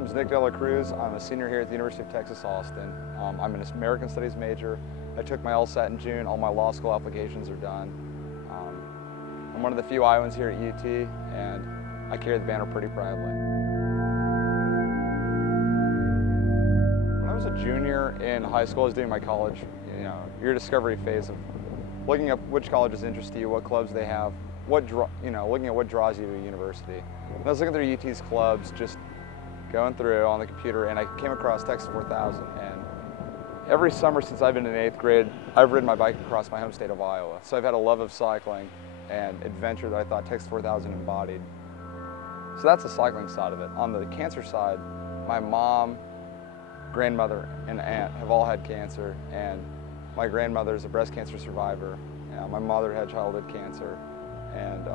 name is Cruz. I'm a senior here at the University of Texas, Austin. I'm an American Studies major. I took my LSAT in June. All my law school applications are done. I'm one of the few Iowans here at UT, and I carry the banner pretty proudly. When I was a junior in high school, I was doing my college, your discovery phase of looking up which colleges interest you, what clubs they have, looking at what draws you to a university. And I was looking through UT's clubs, just going through on the computer, and I came across Texas 4000. And every summer since I've been in 8th grade, I've ridden my bike across my home state of Iowa. So I've had a love of cycling and adventure that I thought Texas 4000 embodied. So that's the cycling side of it. On the cancer side, my mom, grandmother, and aunt have all had cancer, and my grandmother is a breast cancer survivor. My mother had childhood cancer, and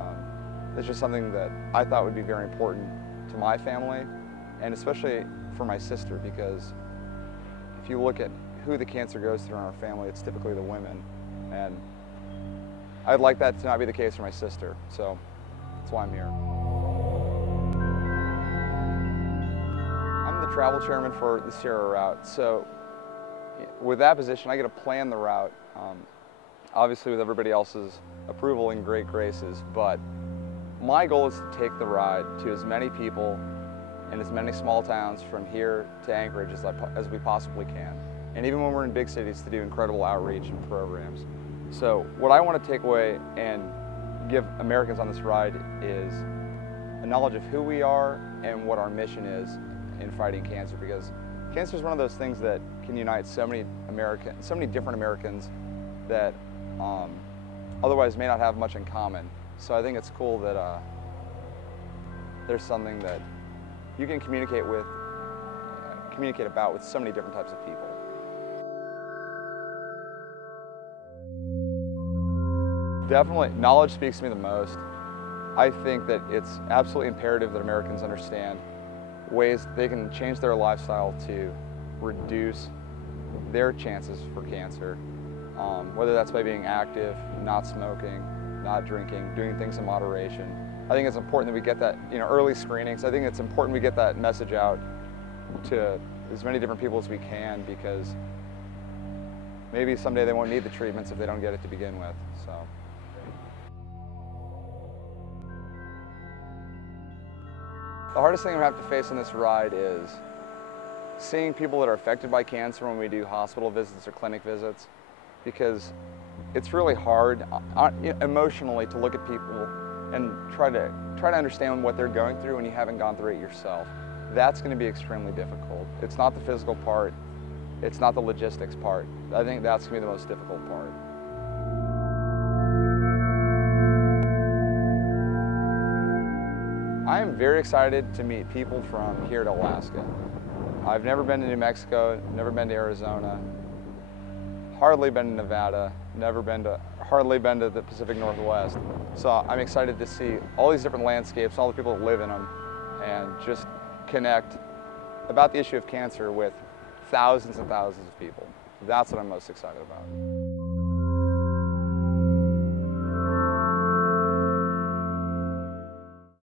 it's just something that I thought would be very important to my family, and especially for my sister, because if you look at who the cancer goes through in our family, it's typically the women, and I'd like that to not be the case for my sister, so that's why I'm here. I'm the travel chairman for the Sierra route, so with that position, I get to plan the route, obviously with everybody else's approval and great graces, but my goal is to take the ride to as many people in as many small towns from here to Anchorage as we possibly can. And even when we're in big cities, to do incredible outreach and programs. So what I want to take away and give Americans on this ride is a knowledge of who we are and what our mission is in fighting cancer, because cancer is one of those things that can unite so many different Americans that otherwise may not have much in common. So I think it's cool that there's something that you can communicate about with so many different types of people. Definitely, knowledge speaks to me the most. I think that it's absolutely imperative that Americans understand ways they can change their lifestyle to reduce their chances for cancer, whether that's by being active, not smoking, not drinking, doing things in moderation. I think it's important that we get that, early screenings. I think it's important we get that message out to as many different people as we can, because maybe someday they won't need the treatments if they don't get it to begin with. So. The hardest thing we have to face on this ride is seeing people that are affected by cancer when we do hospital visits or clinic visits, because it's really hard emotionally to look at people and try to understand what they're going through when you haven't gone through it yourself. That's going to be extremely difficult. It's not the physical part, it's not the logistics part. I think that's going to be the most difficult part. I am very excited to meet people from here to Alaska. I've never been to New Mexico, never been to Arizona, hardly been to Nevada, hardly been to the Pacific Northwest. So I'm excited to see all these different landscapes, all the people that live in them, and just connect about the issue of cancer with thousands and thousands of people. That's what I'm most excited about.